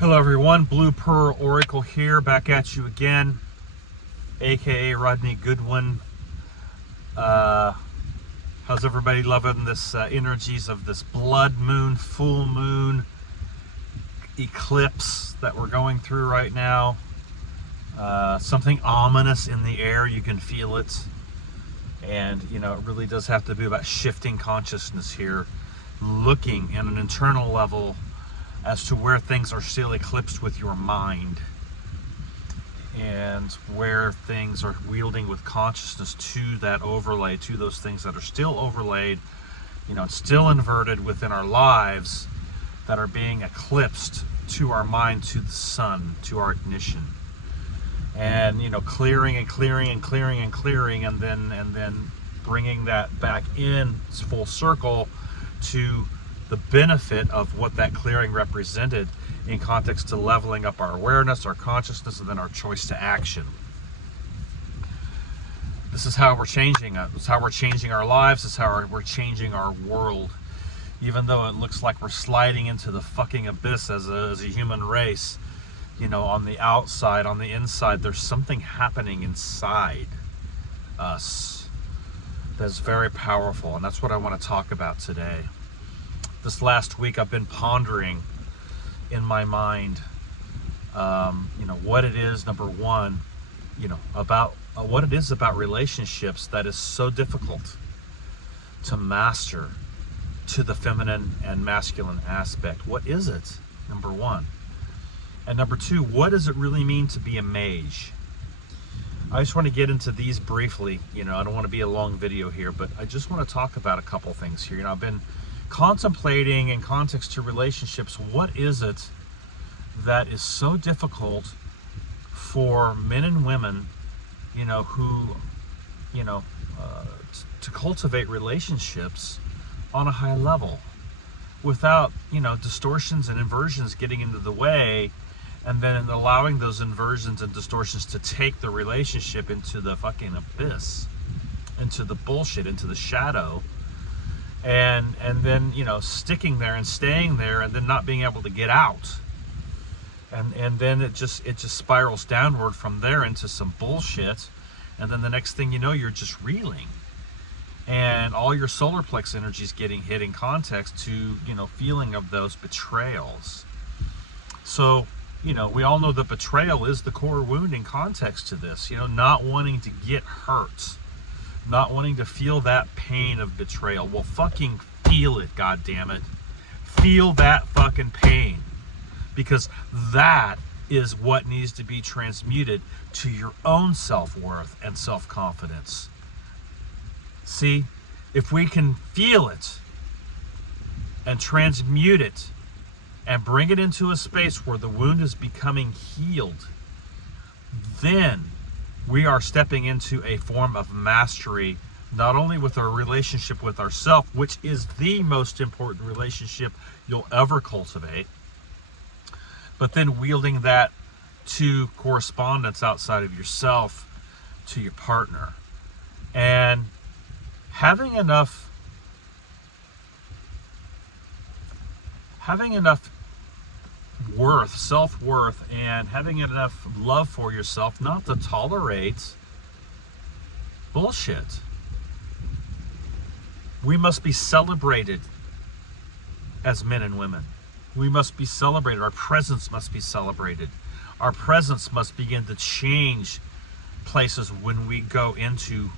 Hello everyone, Blue Pearl Oracle here, back at you again, aka Rodney Goodwin. How's everybody loving this energies of this blood moon, full moon eclipse that we're going through right now? Something ominous in the air, you can feel it. And you know, it really does have to be about shifting consciousness here, looking at an internal level as to where things are still eclipsed with your mind and where things are wielding with consciousness to that overlay, to those things that are still overlaid, you know, still inverted within our lives, that are being eclipsed to our mind, to the sun, to our ignition. And you know, clearing and clearing and clearing and clearing, and then bringing that back in full circle to the benefit of what that clearing represented in context to leveling up our awareness, our consciousness, and then our choice to action. This is how we're changing it. This is how we're changing our lives. This is how we're changing our world. Even though it looks like we're sliding into the fucking abyss as a human race, you know, on the outside, on the inside, there's something happening inside us that's very powerful, and that's what I want to talk about today. This last week I've been pondering in my mind, you know, what it is, number one, you know, about what it is about relationships that is so difficult to master to the feminine and masculine aspect. What is it, number one? And number two, what does it really mean to be a mage? I just want to get into these briefly. You know, I don't want to be a long video here, but I just want to talk about a couple things here. You know, I've been contemplating in context to relationships, what is it that is so difficult for men and women, you know, who, you know, to cultivate relationships on a high level without, you know, distortions and inversions getting into the way, and then allowing those inversions and distortions to take the relationship into the fucking abyss, into the bullshit, into the shadow, and then, you know, sticking there and staying there and then not being able to get out, and then it just spirals downward from there into some bullshit, and then the next thing you know, you're just reeling, and all your solar plex energy is getting hit in context to, you know, feeling of those betrayals. So, you know, we all know that betrayal is the core wound in context to this, you know, not wanting to get hurt, not wanting to feel that pain of betrayal. Well, fucking feel it, goddammit. Feel that fucking pain, because that is what needs to be transmuted to your own self-worth and self-confidence. See, if we can feel it and transmute it and bring it into a space where the wound is becoming healed, then we are stepping into a form of mastery, not only with our relationship with ourselves, which is the most important relationship you'll ever cultivate, but then wielding that to correspondence outside of yourself to your partner. And having enough worth, self-worth, and having enough love for yourself not to tolerate bullshit. We must be celebrated as men and women. We must be celebrated. Our presence must be celebrated. Our presence must begin to change places when we go into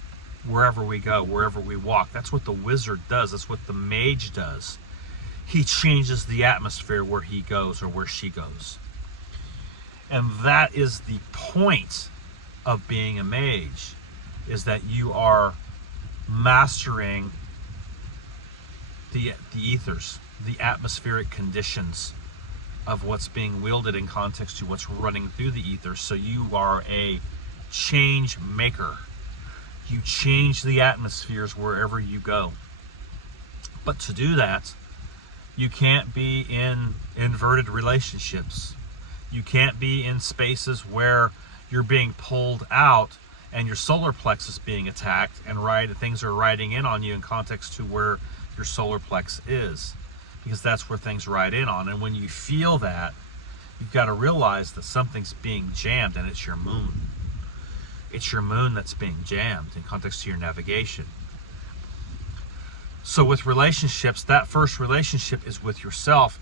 wherever we go, wherever we walk. That's what the wizard does. That's what the mage does. He changes the atmosphere where he goes or where she goes. And that is the point of being a mage, is that you are mastering the ethers, the atmospheric conditions of what's being wielded in context to what's running through the ethers. So you are a change maker. You change the atmospheres wherever you go. But to do that, you can't be in inverted relationships. You can't be in spaces where you're being pulled out and your solar plexus being attacked and things are riding in on you in context to where your solar plex is, because that's where things ride in on. And when you feel that, you've got to realize that something's being jammed, and it's your moon. It's your moon that's being jammed in context to your navigation. So with relationships, that first relationship is with yourself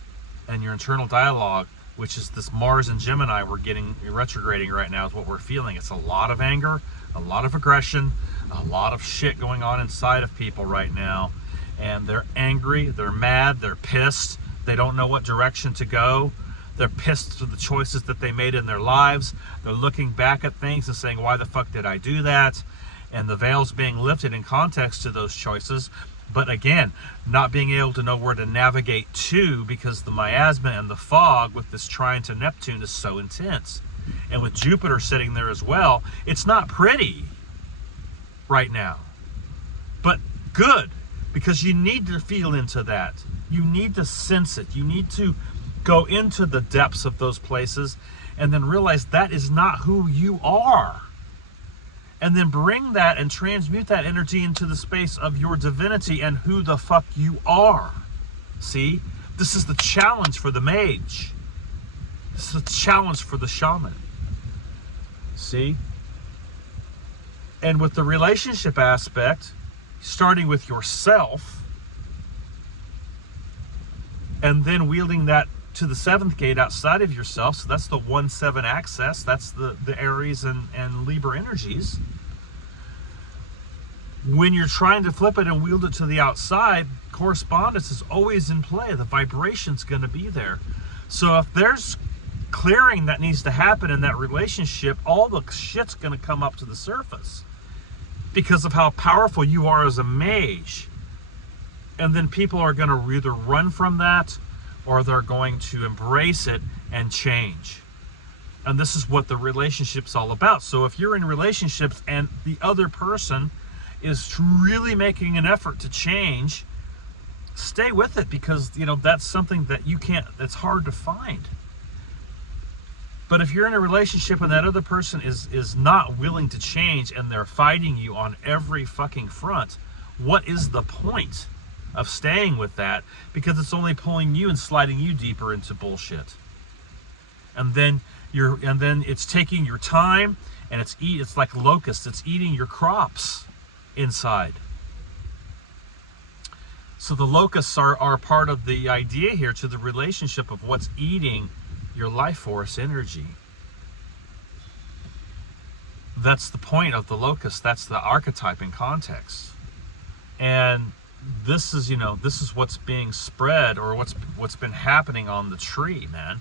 and your internal dialogue, which is this Mars and Gemini we're getting retrograding right now, is what we're feeling. It's a lot of anger, a lot of aggression, a lot of shit going on inside of people right now. And they're angry, they're mad, they're pissed, they don't know what direction to go. They're pissed for the choices that they made in their lives. They're looking back at things and saying, why the fuck did I do that? And the veil's being lifted in context to those choices. But again, not being able to know where to navigate to, because the miasma and the fog with this trine to Neptune is so intense. And with Jupiter sitting there as well, it's not pretty right now. But good, because you need to feel into that. You need to sense it. You need to go into the depths of those places and then realize that is not who you are. And then bring that and transmute that energy into the space of your divinity and who the fuck you are. See? This is the challenge for the mage. This is the challenge for the shaman. See? And with the relationship aspect, starting with yourself, and then wielding that to the 7th gate outside of yourself. So that's the 1-7 axis. That's the Aries and Libra energies. When you're trying to flip it and wield it to the outside, correspondence is always in play. The vibration's going to be there. So if there's clearing that needs to happen in that relationship, all the shit's going to come up to the surface because of how powerful you are as a mage. And then people are going to either run from that, or they're going to embrace it and change. And this is what the relationship's all about. So if you're in relationships and the other person is really making an effort to change, stay with it, because that's something that that's hard to find. But if you're in a relationship and that other person is not willing to change and they're fighting you on every fucking front, what is the point of staying with that? Because it's only pulling you and sliding you deeper into bullshit. And then it's taking your time, and it's like locusts, it's eating your crops inside. So the locusts are part of the idea here to the relationship of what's eating your life force energy. That's the point of the locust. That's the archetype in context. And this is what's being spread, or what's been happening on the tree, man.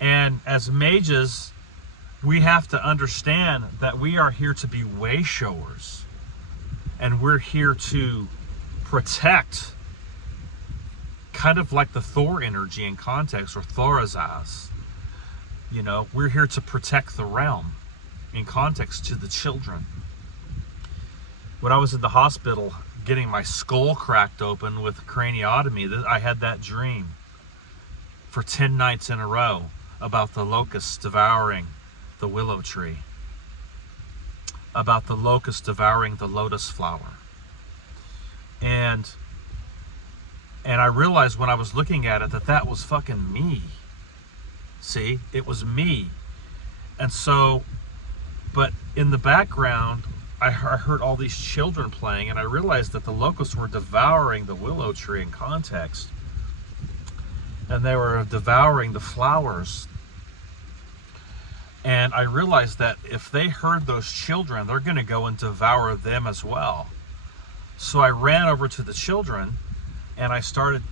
And as mages, we have to understand that we are here to be way showers, and we're here to protect, kind of like the Thor energy in context, or Thorazaz. We're here to protect the realm in context to the children. When I was in the hospital getting my skull cracked open with craniotomy, I had that dream for 10 nights in a row about the locusts devouring the willow tree, about the locust devouring the lotus flower. And I realized when I was looking at it that was fucking me. See, it was me. And so, but in the background, I heard all these children playing, and I realized that the locusts were devouring the willow tree in context. And they were devouring the flowers. And I realized that if they heard those children, they're going to go and devour them as well. So I ran over to the children, and I started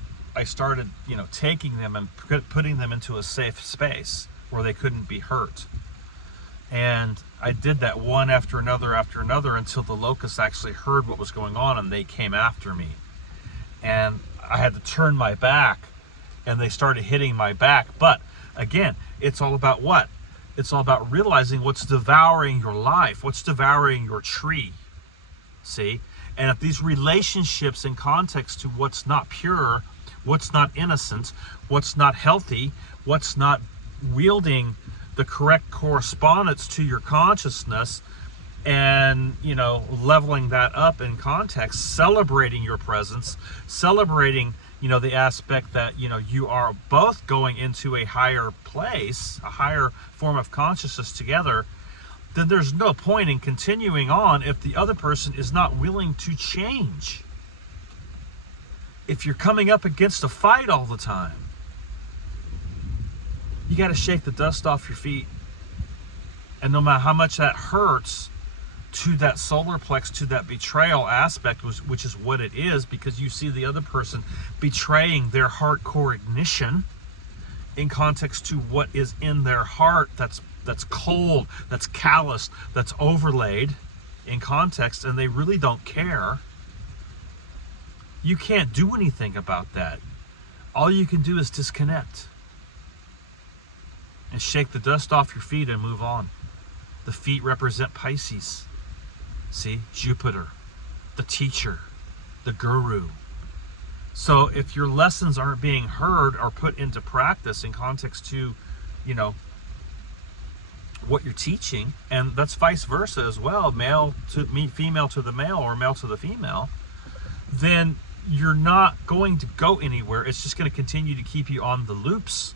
taking them and putting them into a safe space where they couldn't be hurt. And I did that one after another until the locusts actually heard what was going on, and they came after me. And I had to turn my back, and they started hitting my back. But again, it's all about what? It's all about realizing what's devouring your life, what's devouring your tree. See? And if these relationships in context to what's not pure, what's not innocent, what's not healthy, what's not wielding the correct correspondence to your consciousness, and leveling that up in context, celebrating your presence, celebrating the aspect that, you are both going into a higher place, a higher form of consciousness together, then there's no point in continuing on if the other person is not willing to change. If you're coming up against a fight all the time, you got to shake the dust off your feet. And no matter how much that hurts to that solar plex, to that betrayal aspect, which is what it is, because you see the other person betraying their hardcore ignition in context to what is in their heart that's cold, that's calloused, that's overlaid in context, and they really don't care. You can't do anything about that. All you can do is disconnect and shake the dust off your feet and move on. The feet represent Pisces. See, Jupiter, the teacher, the guru. So if your lessons aren't being heard or put into practice in context to, what you're teaching, and that's vice versa as well, female to the male or male to the female, then you're not going to go anywhere. It's just going to continue to keep you on the loops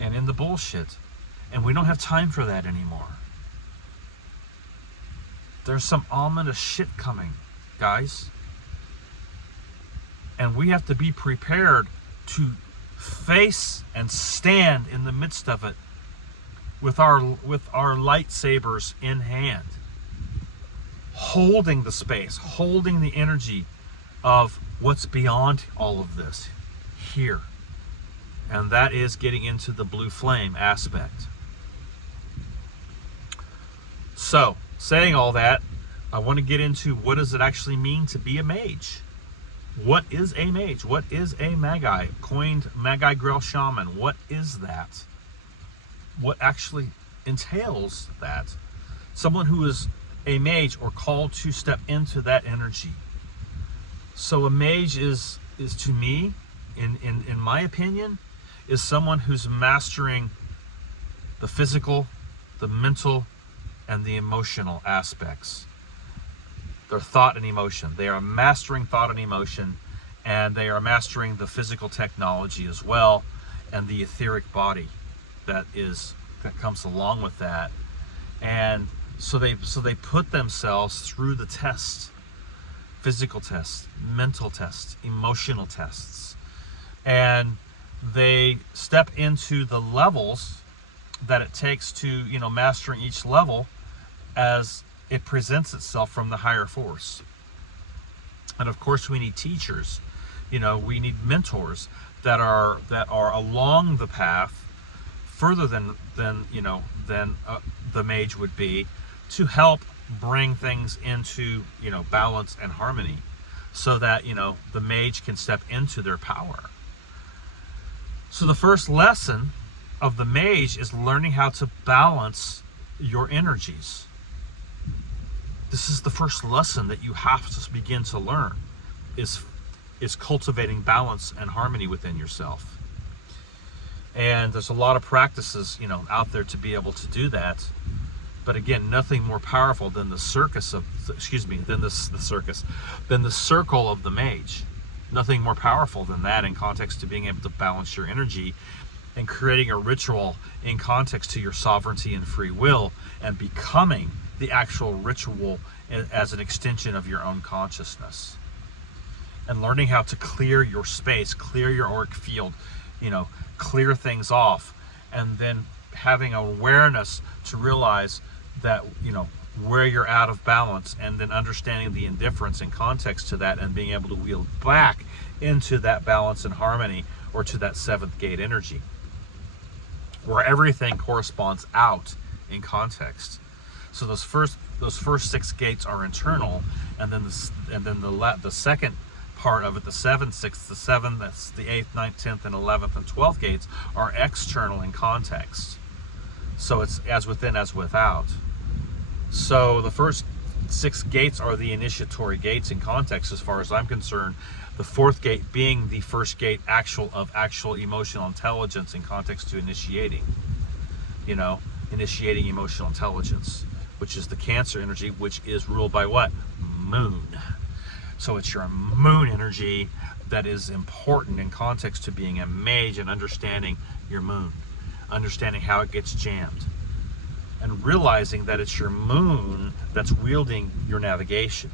and in the bullshit. And we don't have time for that anymore. There's some ominous shit coming, guys. And we have to be prepared to face and stand in the midst of it with our lightsabers in hand, holding the space, holding the energy of what's beyond all of this here. And that is getting into the blue flame aspect. So, saying all that, I want to get into what does it actually mean to be a mage? What is a mage? What is a Magi? Coined Magi Grail Shaman. What is that? What actually entails that? Someone who is a mage or called to step into that energy. So a mage is to me, in my opinion, is someone who's mastering the physical, the mental, and the emotional aspects. Their thought and emotion. They are mastering thought and emotion, and they are mastering the physical technology as well, and the etheric body that comes along with that. And so they put themselves through the tests, physical tests, mental tests, emotional tests, and they step into the levels that it takes to, mastering each level as it presents itself from the higher force. And of course we need teachers, we need mentors that are along the path further than the mage would be, to help bring things into balance and harmony, so that the mage can step into their power. So the first lesson of the mage is learning how to balance your energies. This is the first lesson that you have to begin to learn, is cultivating balance and harmony within yourself. And there's a lot of practices, out there to be able to do that. But again, nothing more powerful than the circle of the mage. Nothing more powerful than that in context to being able to balance your energy and creating a ritual in context to your sovereignty and free will, and becoming the actual ritual as an extension of your own consciousness. And learning how to clear your space, clear your auric field, clear things off, and then having awareness to realize that, where you're out of balance, and then understanding the indifference in context to that, and being able to wheel back into that balance and harmony, or to that seventh gate energy, where everything corresponds out in context. So those first 6 gates are internal, and then the second part of it, the 7th, 6th, the 7th, that's the 8th, 9th, 10th, and 11th and 12th gates, are external in context. So it's as within as without. So the first 6 gates are the initiatory gates in context, as far as I'm concerned. The 4th gate being the first gate of actual emotional intelligence in context to initiating emotional intelligence, which is the Cancer energy, which is ruled by what? Moon. So it's your moon energy that is important in context to being a mage and understanding your moon, understanding how it gets jammed, and realizing that it's your moon that's wielding your navigation.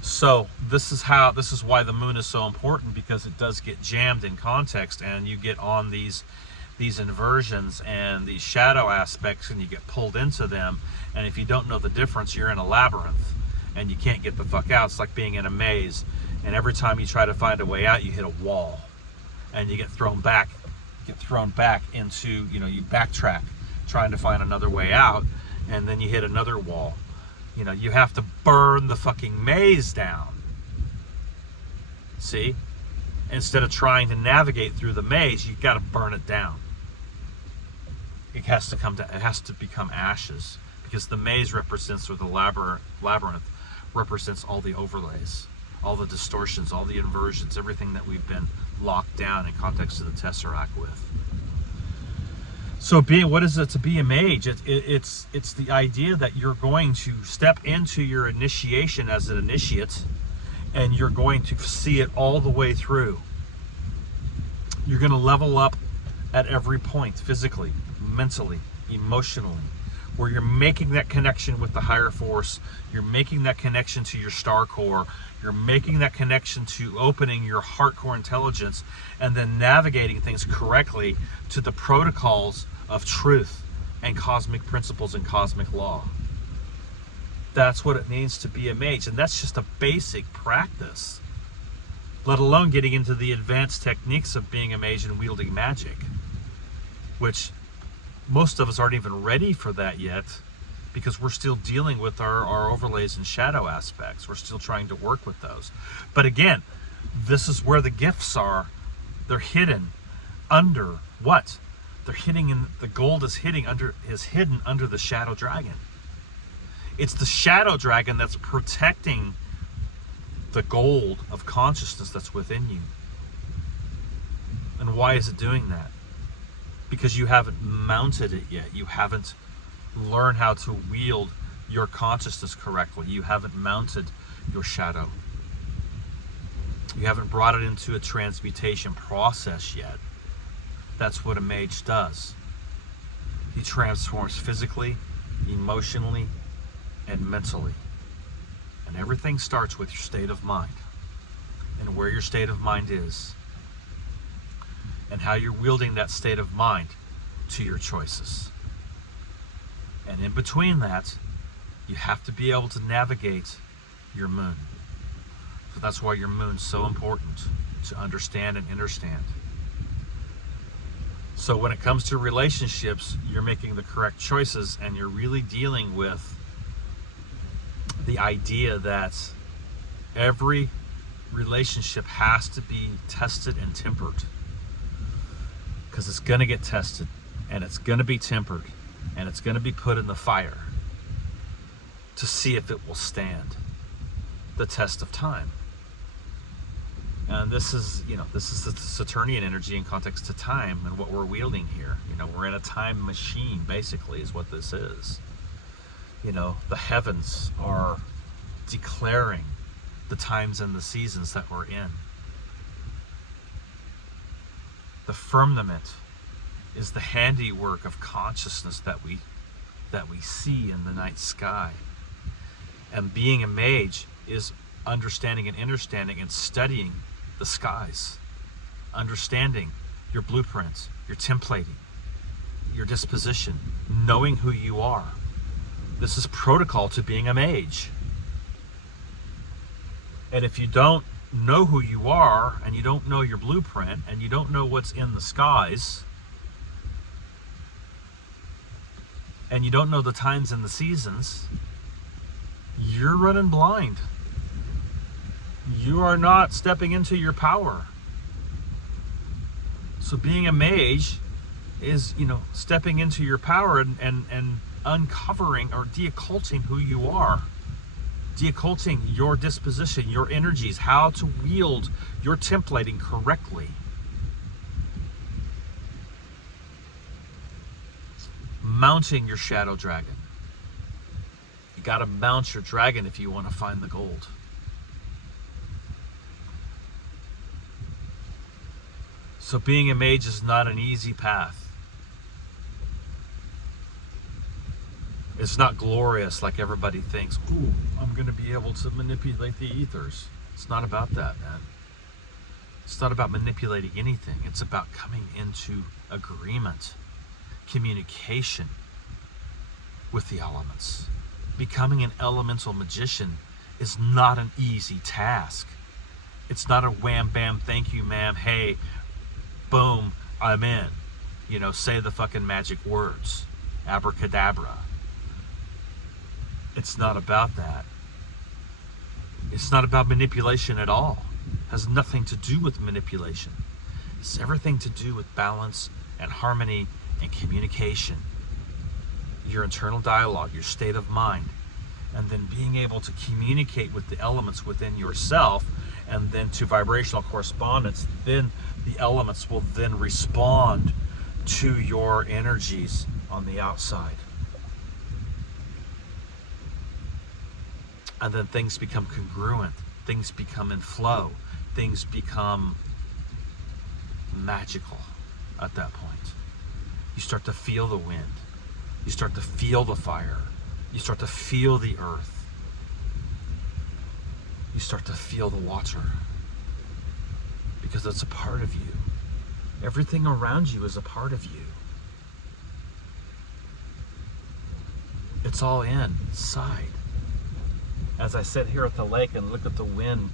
So this is why the moon is so important, because it does get jammed in context, and you get on these inversions and these shadow aspects, and you get pulled into them, and if you don't know the difference, you're in a labyrinth and you can't get the fuck out. It's like being in a maze, and every time you try to find a way out, you hit a wall and you get thrown back into, you backtrack trying to find another way out, and then you hit another wall. You have to burn the fucking maze down. See? Instead of trying to navigate through the maze, you've got to burn it down. It has to become ashes, because the maze represents, or the labyrinth represents, all the overlays, all the distortions, all the inversions, everything that we've been locked down in context of the Tesseract with. So what is it to be a mage? It's the idea that you're going to step into your initiation as an initiate, and you're going to see it all the way through. You're going to level up at every point, physically, mentally, emotionally, where you're making that connection with the higher force, you're making that connection to your star core, you're making that connection to opening your heart core intelligence, and then navigating things correctly to the protocols of truth and cosmic principles and cosmic law. That's what it means to be a mage, and that's just a basic practice, let alone getting into the advanced techniques of being a mage and wielding magic, which most of us aren't even ready for that yet, because we're still dealing with our overlays and shadow aspects. We're still trying to work with those. But again, this is where the gifts are. They're hidden under what? The gold is hidden under the shadow dragon. It's the shadow dragon that's protecting the gold of consciousness that's within you. And why is it doing that? Because you haven't mounted it yet. You haven't learned how to wield your consciousness correctly. You haven't mounted your shadow. You haven't brought it into a transmutation process yet. That's what a mage does. He transforms physically, emotionally, and mentally. And everything starts with your state of mind, and where your state of mind is, and how you're wielding that state of mind to your choices. And in between that, you have to be able to navigate your moon. So that's why your moon's so important, to understand and understand. So when it comes to relationships, you're making the correct choices, and you're really dealing with the idea that every relationship has to be tested and tempered. Because it's going to get tested, and it's going to be tempered, and it's going to be put in the fire to see if it will stand the test of time. And this is the Saturnian energy in context to time and what we're wielding here. We're in a time machine, basically, is what this is. The heavens are declaring the times and the seasons that we're in. The firmament is the handiwork of consciousness that we see in the night sky. And being a mage is understanding and understanding and studying the skies, understanding your blueprints, your templating, your disposition, knowing who you are. This is protocol to being a mage. And if you don't know who you are, and you don't know your blueprint, and you don't know what's in the skies, and you don't know the times and the seasons, you're running blind. You are not stepping into your power. So being a mage is, stepping into your power and uncovering or deocculting who you are. Deocculting your disposition, your energies, how to wield your templating correctly. Mounting your shadow dragon. You got to mount your dragon if you want to find the gold. So being a mage is not an easy path. It's not glorious like everybody thinks. Ooh, I'm going to be able to manipulate the ethers. It's not about that, man. It's not about manipulating anything. It's about coming into agreement, communication with the elements. Becoming an elemental magician is not an easy task. It's not a wham, bam, thank you, ma'am. Hey, boom, I'm in. You know, say the fucking magic words. Abracadabra. It's not about that. It's not about manipulation at all. It has nothing to do with manipulation. It's everything to do with balance and harmony and communication. Your internal dialogue, your state of mind, and then being able to communicate with the elements within yourself, and then to vibrational correspondence, then the elements will then respond to your energies on the outside. And then things become congruent, things become in flow, things become magical at that point. You start to feel the wind, you start to feel the fire, you start to feel the earth, you start to feel the water, because it's a part of you. Everything around you is a part of you. It's all inside. As I sit here at the lake and look at the wind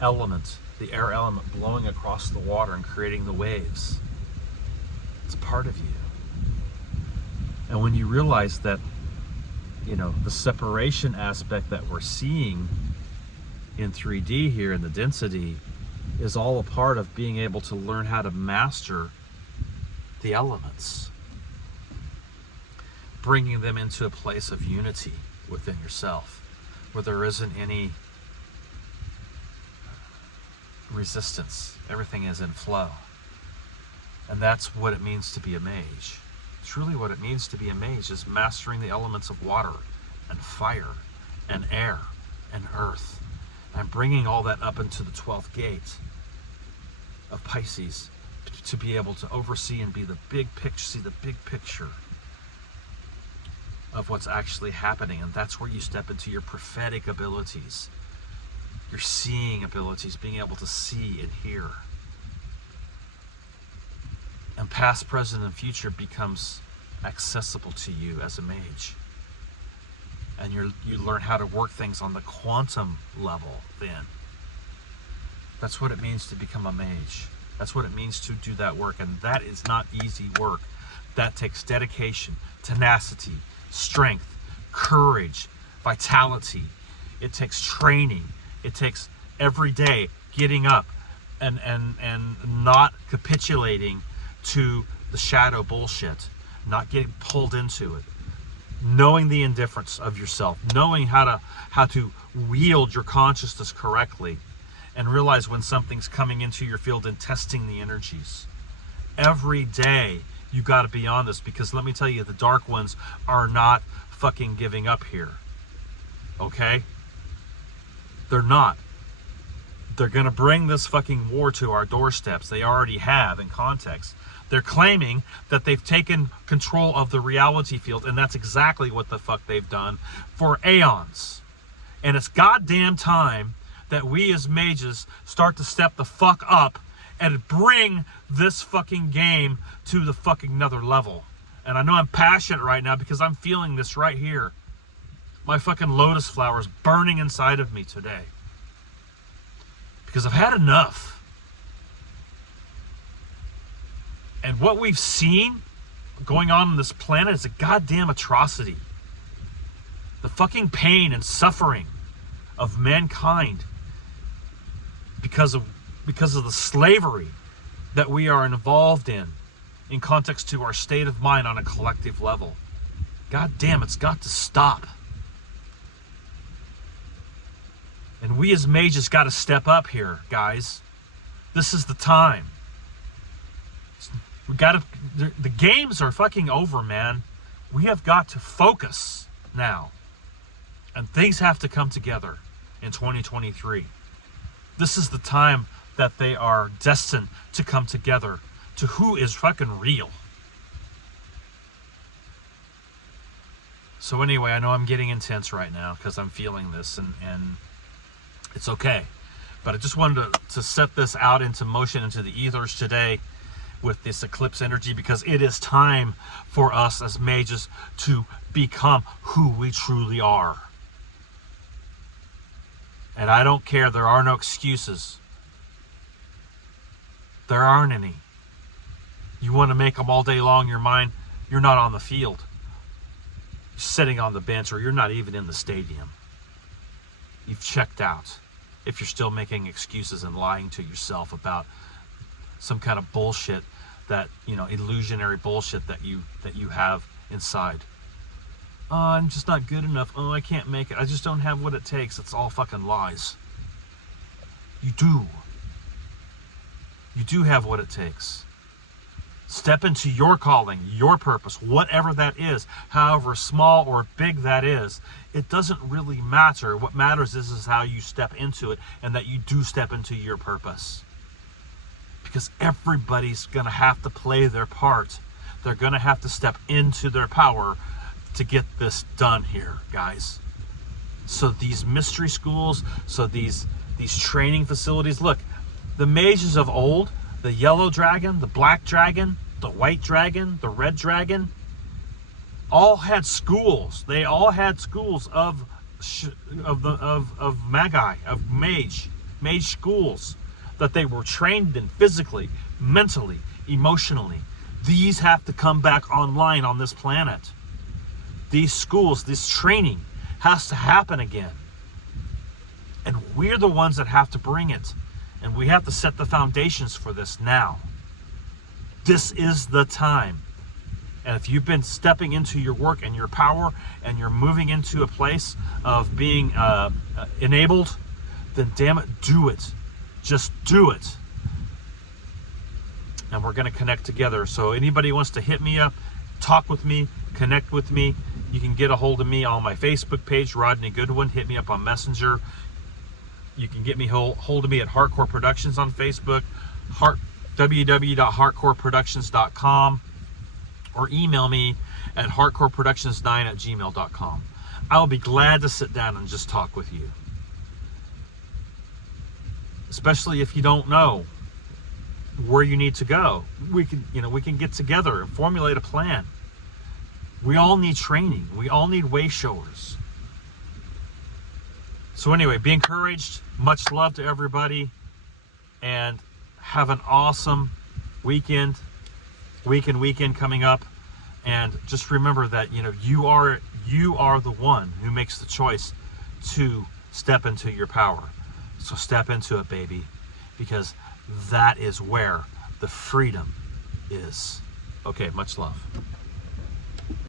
element, the air element blowing across the water and creating the waves, it's a part of you. And when you realize that, you know, the separation aspect that we're seeing in 3D here in the density is all a part of being able to learn how to master the elements, bringing them into a place of unity within yourself, where there isn't any resistance. Everything is in flow. And that's what it means to be a mage. Truly what it means to be a mage is mastering the elements of water and fire and air and earth, and bringing all that up into the 12th gate of Pisces to be able to oversee and be the big picture, see the big picture of what's actually happening. And that's where you step into your prophetic abilities, your seeing abilities, being able to see and hear. And past, present, and future becomes accessible to you as a mage. And you learn how to work things on the quantum level then. That's what it means to become a mage. That's what it means to do that work. And that is not easy work. That takes dedication, tenacity, strength, courage, vitality. It takes training. It takes every day getting up and not capitulating to the shadow bullshit, not getting pulled into it, knowing the indifference of yourself, knowing how to wield your consciousness correctly, and realize when something's coming into your field and testing the energies. Every day you got to be on this, because let me tell you, the dark ones are not fucking giving up here. Okay? They're not. They're gonna bring this fucking war to our doorsteps. They already have in context. They're claiming that they've taken control of the reality field, and that's exactly what the fuck they've done for aeons. And it's goddamn time that we as mages start to step the fuck up and bring this fucking game to the fucking another level. And I know I'm passionate right now because I'm feeling this right here. My fucking lotus flowers burning inside of me today. Because I've had enough. And what we've seen going on this planet is a goddamn atrocity. The fucking pain and suffering of mankind because of the slavery that we are involved in context to our state of mind on a collective level. God damn, it's got to stop. And we as mages got to step up here, guys. This is the time. We got to. The games are fucking over, man. We have got to focus now, and things have to come together in 2023. This is the time that they are destined to come together to who is fucking real. So anyway, I know I'm getting intense right now because I'm feeling this, and it's okay. But I just wanted to set this out into motion, into the ethers today with this eclipse energy, because it is time for us as mages to become who we truly are. And I don't care, there are no excuses. There aren't any. You want to make them all day long, your mind, you're not on the field. You're sitting on the bench, or you're not even in the stadium. You've checked out if you're still making excuses and lying to yourself about some kind of bullshit, that, illusionary bullshit that you have inside. Oh, I'm just not good enough. Oh, I can't make it. I just don't have what it takes. It's all fucking lies. You do. You do have what it takes. Step into your calling, your purpose, whatever that is, however small or big that is. It doesn't really matter. What matters is how you step into it, and that you do step into your purpose. Because everybody's going to have to play their part. They're going to have to step into their power to get this done here, guys. So these mystery schools, so these training facilities, look, the mages of old, the yellow dragon, the black dragon, the white dragon, the red dragon, all had schools. They all had schools of magi, of mage schools that they were trained in physically, mentally, emotionally. These have to come back online on this planet. These schools, this training has to happen again. And we're the ones that have to bring it. And we have to set the foundations for this now. This is the time. And if you've been stepping into your work and your power, and you're moving into a place of being enabled, then damn it, do it. Just do it. And we're going to connect together. So anybody wants to hit me up, talk with me, connect with me, you can get a hold of me on my Facebook page, Rodney Goodwin. Hit me up on Messenger. You can get me hold of me at Hardcore Productions on Facebook, www.hardcoreproductions.com, or email me at hardcoreproductions9@gmail.com. I will be glad to sit down and just talk with you. Especially if you don't know where you need to go. We can get together and formulate a plan. We all need training. We all need way showers. So anyway, be encouraged. Much love to everybody, and have an awesome weekend coming up. And just remember that you are the one who makes the choice to step into your power. So step into it, baby, because that is where the freedom is. Okay, much love.